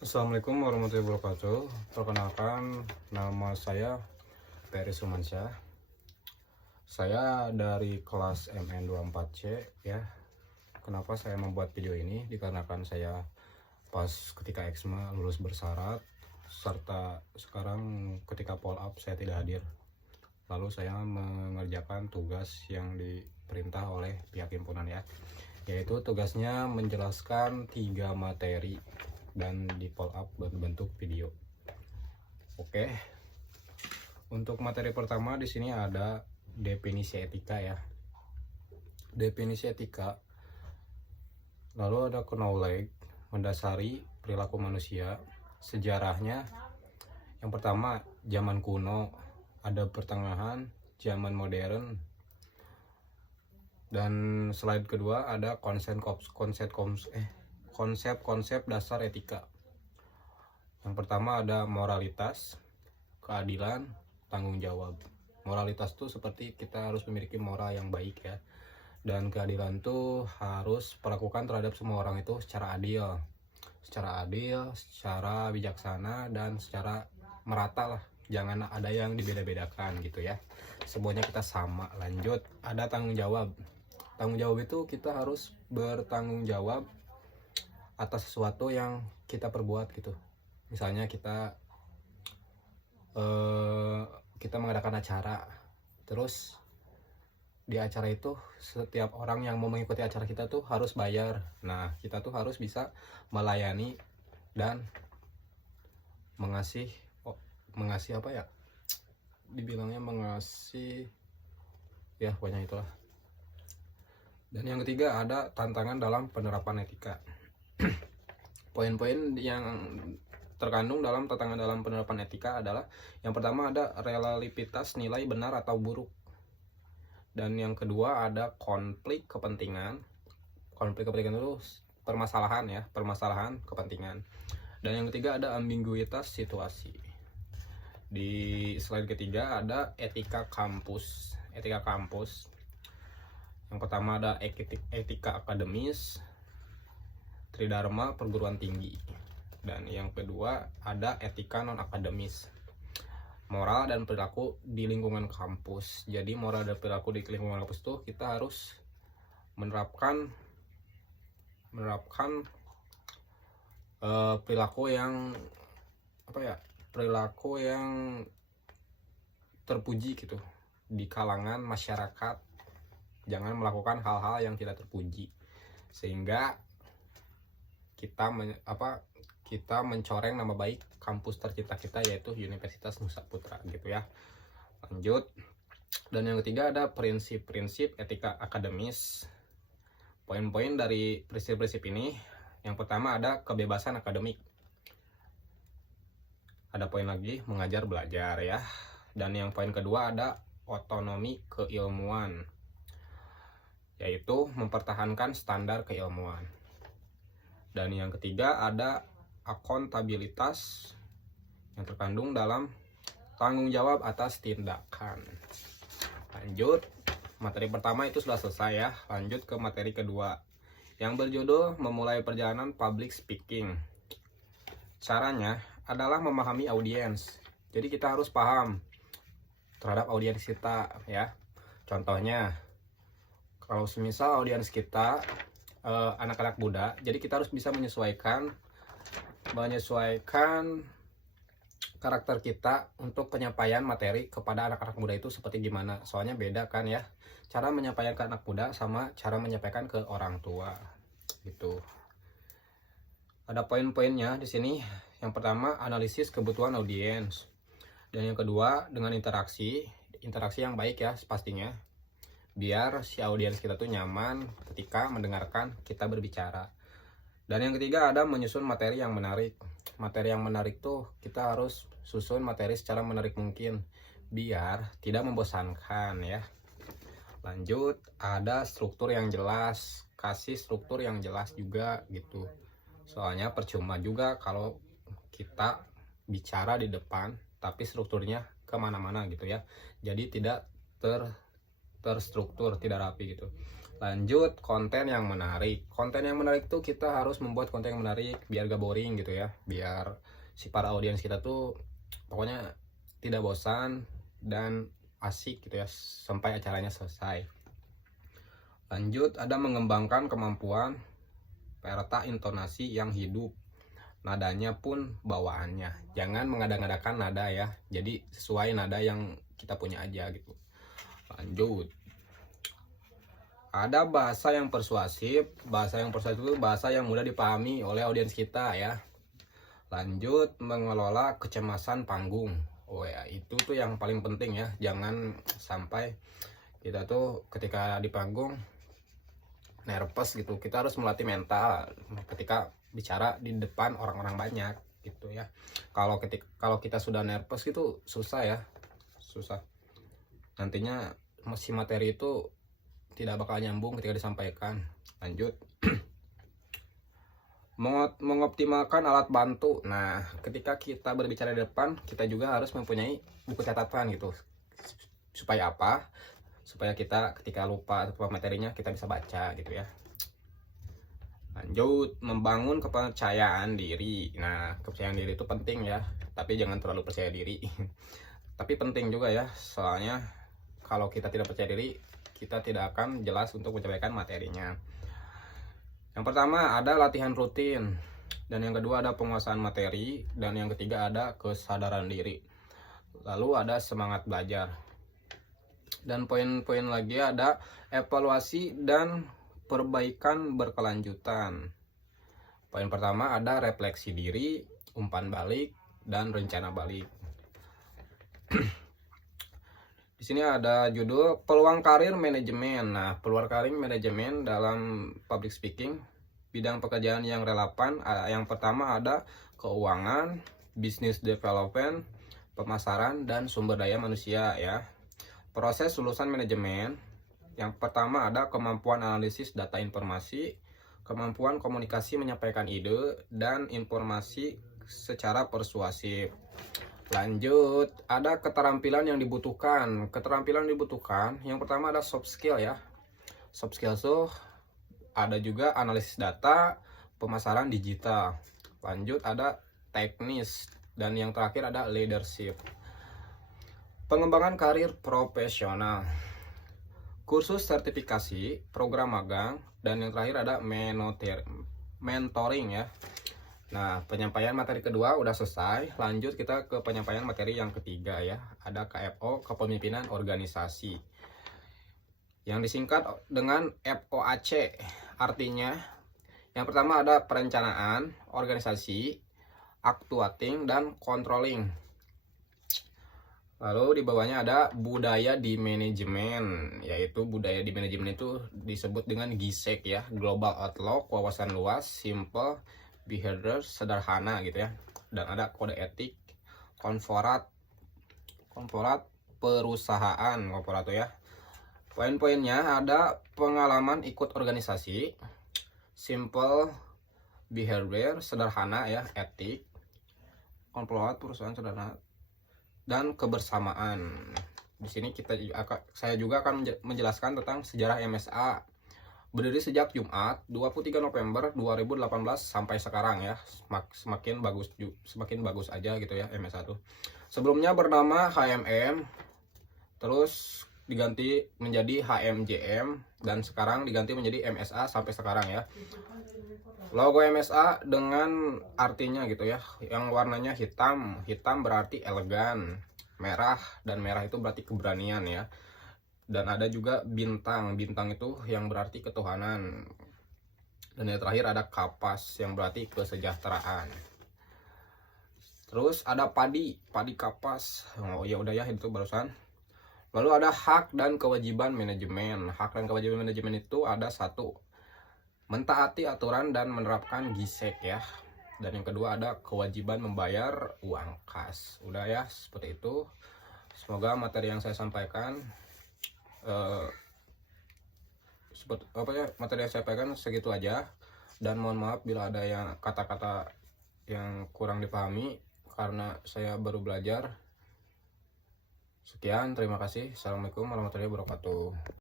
Assalamualaikum warahmatullahi wabarakatuh. Perkenalkan, nama saya Peri Sumansyah. Saya dari kelas MN24C ya. Kenapa saya membuat video ini? Dikarenakan saya pas ketika Eksma lulus bersyarat, serta sekarang ketika pol up saya tidak hadir. Lalu saya mengerjakan tugas yang diperintah oleh pihak himpunan ya, yaitu tugasnya menjelaskan 3 materi dan di follow up berbentuk video. Oke. Untuk materi pertama di sini ada definisi etika ya. Definisi etika. Lalu ada knowledge, mendasari perilaku manusia, sejarahnya. Yang pertama zaman kuno, ada pertengahan, zaman modern. Dan slide kedua ada konsep-konsep dasar etika. Yang pertama ada moralitas, keadilan, tanggung jawab. Moralitas tuh seperti kita harus memiliki moral yang baik ya. Dan keadilan tuh harus perlakukan terhadap semua orang itu secara adil, secara bijaksana, dan secara merata lah. Jangan ada yang dibeda-bedakan gitu ya. Semuanya kita sama. Lanjut, ada tanggung jawab. Tanggung jawab itu kita harus bertanggung jawab atas sesuatu yang kita perbuat gitu. Misalnya kita mengadakan acara, terus di acara itu setiap orang yang mau mengikuti acara kita tuh harus bayar. Nah, kita tuh harus bisa melayani dan mengasih apa ya, dibilangnya mengasih ya, pokoknya itulah. Dan yang ketiga ada tantangan dalam penerapan etika. Poin-poin yang terkandung dalam tantangan dalam penerapan etika adalah yang pertama ada relativitas nilai benar atau buruk. Dan yang kedua ada konflik kepentingan. Konflik kepentingan itu permasalahan kepentingan. Dan yang ketiga ada ambiguitas situasi. Di slide ketiga ada etika kampus. Yang pertama ada etika akademis, tridharma perguruan tinggi. Dan yang kedua ada etika non akademis, moral dan perilaku di lingkungan kampus. Jadi moral dan perilaku di lingkungan kampus tuh kita harus menerapkan perilaku yang terpuji gitu di kalangan masyarakat. Jangan melakukan hal-hal yang tidak terpuji, sehingga kita mencoreng nama baik kampus tercinta kita, yaitu Universitas Nusa Putra gitu ya. Lanjut, dan yang ketiga ada prinsip-prinsip etika akademis. Poin-poin dari prinsip-prinsip ini, yang pertama ada kebebasan akademik. Ada poin lagi mengajar belajar ya. Dan yang poin kedua ada otonomi keilmuan, yaitu mempertahankan standar keilmuan. Dan yang ketiga ada akuntabilitas yang terkandung dalam tanggung jawab atas tindakan. Lanjut, materi pertama itu sudah selesai ya. Lanjut ke materi kedua yang berjudul memulai perjalanan public speaking. Caranya adalah memahami audiens. Jadi kita harus paham terhadap audiens kita ya. Contohnya, kalau semisal audiens kita anak-anak muda, jadi kita harus bisa menyesuaikan karakter kita untuk penyampaian materi kepada anak-anak muda itu seperti gimana. Soalnya beda kan ya, cara menyampaikan ke anak muda sama cara menyampaikan ke orang tua gitu. Ada poin-poinnya di sini. Yang pertama analisis kebutuhan audiens, dan yang kedua dengan interaksi yang baik ya pastinya, biar si audiens kita tuh nyaman ketika mendengarkan kita berbicara. Dan yang ketiga ada menyusun materi yang menarik. Materi yang menarik tuh kita harus susun materi secara menarik mungkin biar tidak membosankan ya. Lanjut, ada struktur yang jelas. Kasih struktur yang jelas juga gitu. Soalnya percuma juga kalau kita bicara di depan tapi strukturnya kemana-mana gitu ya. Jadi tidak terstruktur, tidak rapi gitu. Lanjut, konten yang menarik. Konten yang menarik tuh kita harus membuat konten yang menarik biar gak boring gitu ya. Biar si para audiens kita tuh pokoknya tidak bosan dan asik gitu ya sampai acaranya selesai. Lanjut, ada mengembangkan kemampuan serta intonasi yang hidup. Nadanya pun bawaannya. Jangan mengada-ngadakan nada ya. Jadi sesuai nada yang kita punya aja gitu. Lanjut, ada bahasa yang persuasif. Bahasa yang persuasif itu bahasa yang mudah dipahami oleh audiens kita ya. Lanjut, mengelola kecemasan panggung. Oh ya, itu tuh yang paling penting ya. Jangan sampai kita tuh ketika di panggung nervous gitu. Kita harus melatih mental ketika bicara di depan orang-orang banyak gitu ya. Kalau kita sudah nervous gitu susah ya. Susah. Nantinya si materi itu tidak bakal nyambung ketika disampaikan. Lanjut, mengoptimalkan alat bantu. Nah, ketika kita berbicara di depan, kita juga harus mempunyai buku catatan gitu. Supaya apa? Supaya kita ketika lupa materinya kita bisa baca gitu ya. Lanjut, membangun kepercayaan diri. Nah, kepercayaan diri itu penting ya, tapi jangan terlalu percaya diri. Tapi penting juga ya, soalnya kalau kita tidak percaya diri, kita tidak akan jelas untuk menyampaikan materinya. Yang pertama ada latihan rutin, dan yang kedua ada penguasaan materi, dan yang ketiga ada kesadaran diri. Lalu ada semangat belajar. Dan poin-poin lagi ada evaluasi dan perbaikan berkelanjutan. Poin pertama ada refleksi diri, umpan balik, dan rencana balik. Di sini ada judul peluang karir manajemen. Nah, peluang karir manajemen dalam public speaking, bidang pekerjaan yang relevan. Yang pertama ada keuangan, business development, pemasaran, dan sumber daya manusia ya. Proses lulusan manajemen. Yang pertama ada kemampuan analisis data informasi, kemampuan komunikasi menyampaikan ide, dan informasi secara persuasif. Lanjut, ada keterampilan yang dibutuhkan. Keterampilan dibutuhkan, yang pertama ada soft skill ya. Soft skill tuh ada juga analisis data, pemasaran digital. Lanjut, ada teknis, dan yang terakhir ada leadership. Pengembangan karir profesional, kursus sertifikasi, program magang, dan yang terakhir ada mentoring ya. Nah, penyampaian materi kedua udah selesai. Lanjut kita ke penyampaian materi yang ketiga ya. Ada KFO, kepemimpinan organisasi, yang disingkat dengan FOAC. Artinya, yang pertama ada perencanaan, organisasi, actuating, dan controlling. Lalu di bawahnya ada budaya di manajemen, yaitu budaya di manajemen itu disebut dengan GISEK ya. Global Outlook, wawasan luas, simple, behavior, sederhana gitu ya. Dan ada kode etik, korporat perusahaan, korporat ya. Poin-poinnya ada pengalaman ikut organisasi, simple, behavior, sederhana ya, etik, korporat perusahaan sederhana, dan kebersamaan. Di sini saya juga akan menjelaskan tentang sejarah MSA. Berdiri sejak Jumat 23 November 2018 sampai sekarang ya. Semakin bagus aja gitu ya MSA tuh. Sebelumnya bernama HMM, terus diganti menjadi HMJM, dan sekarang diganti menjadi MSA sampai sekarang ya. Logo MSA dengan artinya gitu ya, yang warnanya hitam. Hitam berarti elegan, merah, dan merah itu berarti keberanian ya. Dan ada juga bintang, bintang itu yang berarti ketuhanan. Dan yang terakhir ada kapas yang berarti kesejahteraan. Terus ada padi, padi kapas. Oh ya udah ya, itu barusan. Lalu ada hak dan kewajiban manajemen. Hak dan kewajiban manajemen itu ada satu, mentaati aturan dan menerapkan GISEK ya. Dan yang kedua ada kewajiban membayar uang kas. Udah ya, seperti itu. Semoga materi yang saya sampaikan materi yang saya sampaikan segitu aja, dan mohon maaf bila ada yang kata-kata yang kurang dipahami karena saya baru belajar. Sekian, terima kasih. Assalamualaikum warahmatullahi wabarakatuh.